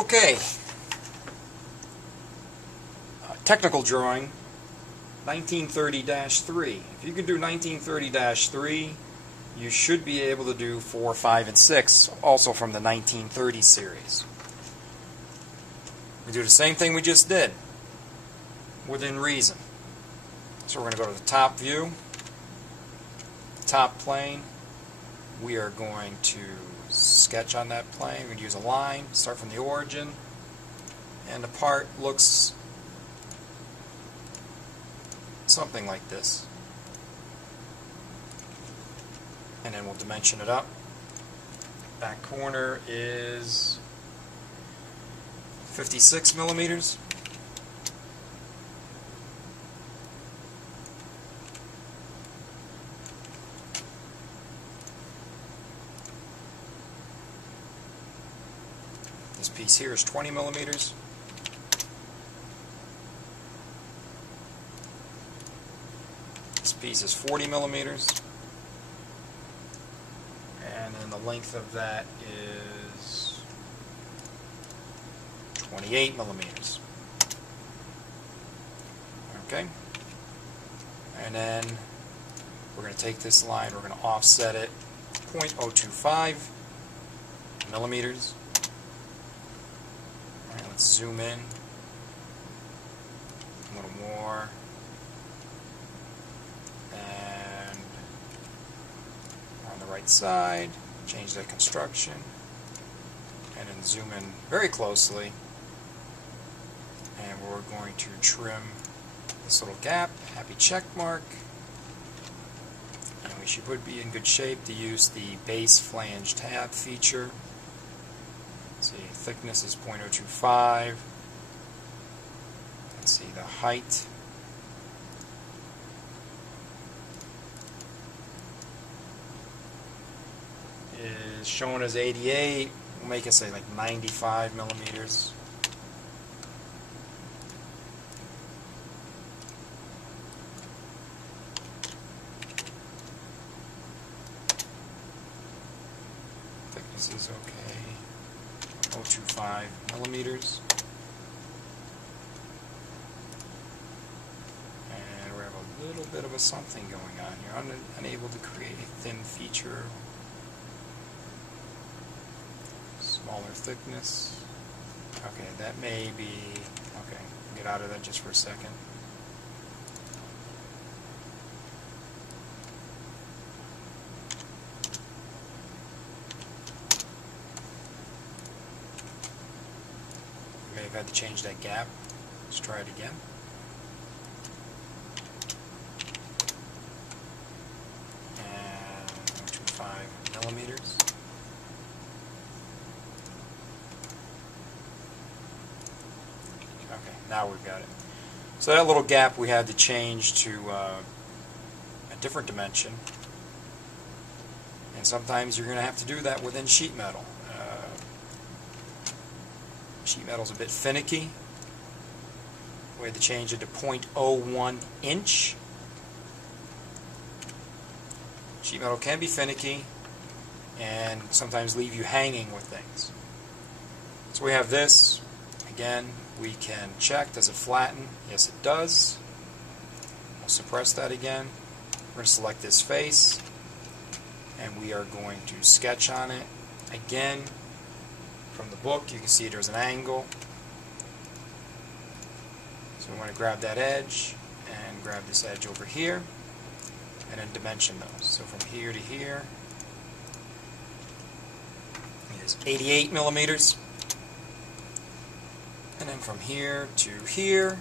Okay, technical drawing 1930-3. If you can do 1930-3, you should be able to do 4, 5, and 6, also from the 1930 series. We do the same thing we just did, within reason. So we're going to go to the top view, top plane. We are going to sketch on that plane. We're going to use a line, start from the origin, and the part looks something like this. And then we'll dimension it up. Back corner is 56 millimeters. This piece here is 20 millimeters. This piece is 40 millimeters. And then the length of that is 28 millimeters. Okay? And then we're going to take this line, we're going to offset it 0.025 millimeters. Alright, let's zoom in a little more. And on the right side, change the construction. And then zoom in very closely. And we're going to trim this little gap, happy check mark. And we should be in good shape to use the base flange tab feature. Let's see, thickness is 0.025. Let's see, the height is shown as 88. We'll make it say like 95 millimeters. Thickness is okay. 0.025 millimeters. And we have a little bit of a something going on here. I'm unable to create a thin feature. Smaller thickness. Okay, that may be... Okay, get out of that just for a second. I've had to change that gap. Let's try it again. And 0.25 millimeters. Okay, now we've got it. So that little gap we had to change to a different dimension. And sometimes you're going to have to do that within sheet metal. Sheet metal is a bit finicky. We had to change it to 0.01 inch. Sheet metal can be finicky and sometimes leave you hanging with things. So we have this. Again, we can check, does it flatten? Yes, it does. We'll suppress that again. We're going to select this face and we are going to sketch on it. Again, from the book, you can see there's an angle. So we want to grab that edge and grab this edge over here and then dimension those. So from here to here is 88 millimeters. And then from here to here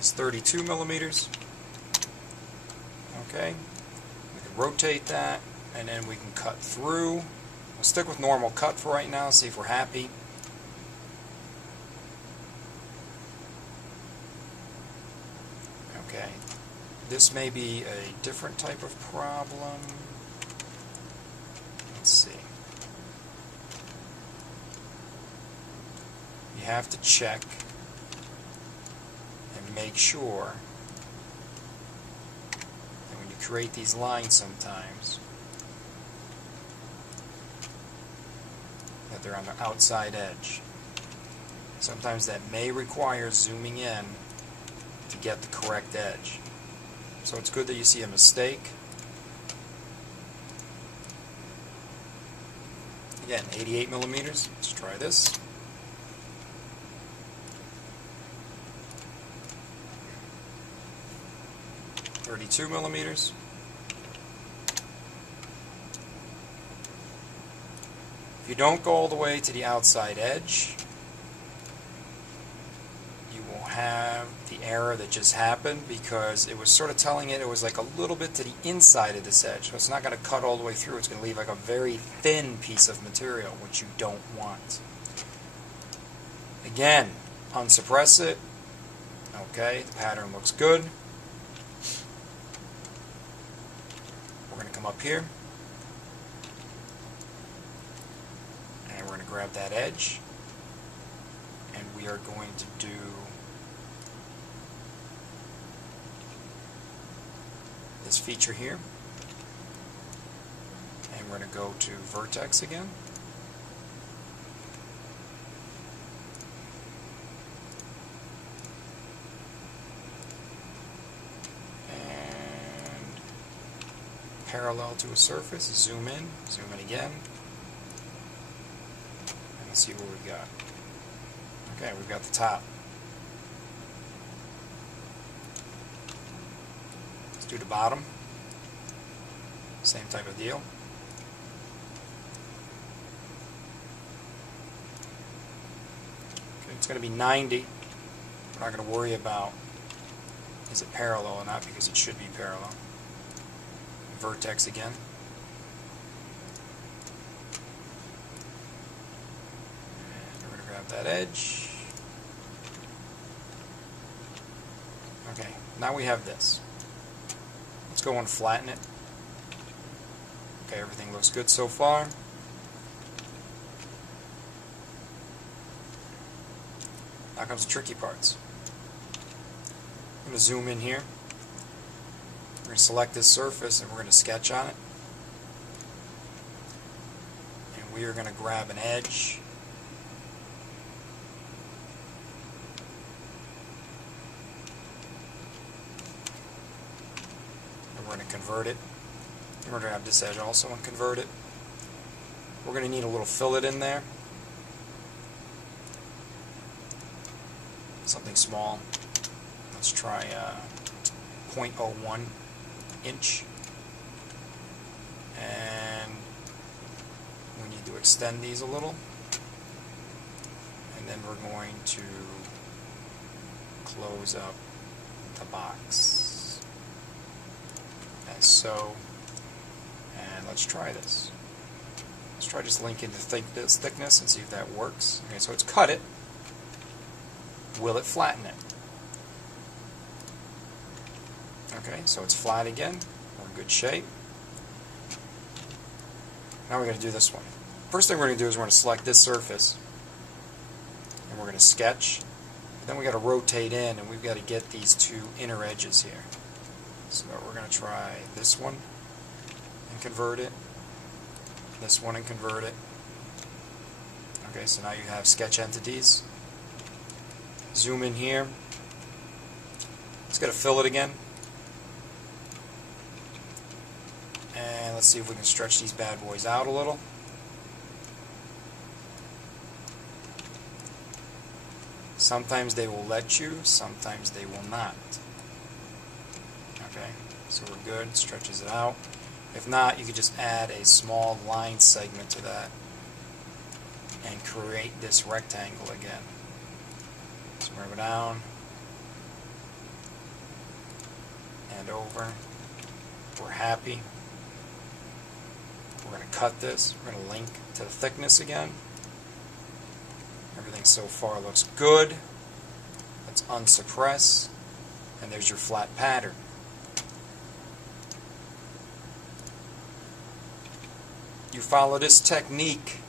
is 32 millimeters. Okay, we can rotate that. And then we can cut through. We'll stick with normal cut for right now, see if we're happy. Okay. This may be a different type of problem. Let's see. You have to check and make sure that when you create these lines sometimes, that they're on the outside edge. Sometimes that may require zooming in to get the correct edge. So it's good that you see a mistake. Again, 88 millimeters. Let's try this. .32 millimeters. If you don't go all the way to the outside edge, you will have the error that just happened because it was sort of telling it was like a little bit to the inside of this edge. So it's not going to cut all the way through. It's going to leave like a very thin piece of material, which you don't want. Again, unsuppress it. Okay, the pattern looks good. We're going to come up here. And we're going to grab that edge. And we are going to do this feature here. And we're going to go to vertex again. And parallel to a surface, zoom in again. And let's see what we've got. Okay, we've got the top. Let's do the bottom. Same type of deal. Okay, it's going to be 90. We're not going to worry about is it parallel or not because it should be parallel. Vertex again. And we're going to grab that edge. Okay, now we have this. Let's go and flatten it. Okay, everything looks good so far. Now comes the tricky parts. I'm going to zoom in here. We're going to select this surface and we're going to sketch on it. And we are going to grab an edge. And we're going to convert it. We're going to grab this edge also and convert it. We're going to need a little fillet in there. Something small. Let's try 0.01 inch. And we need to extend these a little. And then we're going to close up the box. As so. And let's try this. Let's try just linking the thickness and see if that works. Okay, so it's cut it. Will it flatten it? Okay, so it's flat again. We're in good shape. Now we're going to do this one. First thing we're going to do is we're going to select this surface. And we're going to sketch. Then we've got to rotate in and we've got to get these two inner edges here. So we're going to try this one and convert it. This one and convert it. Okay, so now you have sketch entities. Zoom in here. Let's get a fillet again. And let's see if we can stretch these bad boys out a little. Sometimes they will let you, sometimes they will not. Okay, so we're good. Stretches it out. If not, you could just add a small line segment to that and create this rectangle again. So move it down and over. We're happy. We're going to cut this. We're going to link to the thickness again. Everything so far looks good. Let's unsuppress. And there's your flat pattern. You follow this technique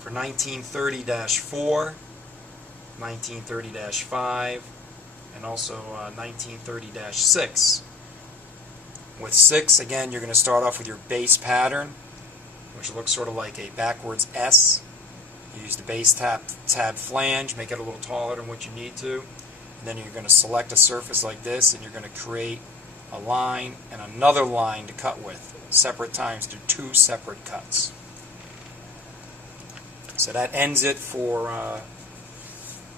for 1930-4, 1930-5, and also 1930-6. With 6, again, you're going to start off with your base pattern, which looks sort of like a backwards S. You use the base tab flange, make it a little taller than what you need to, and then you're going to select a surface like this, and you're going to create a line and another line to cut with, separate times, do 2 separate cuts. So that ends it for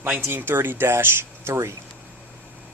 1930-3.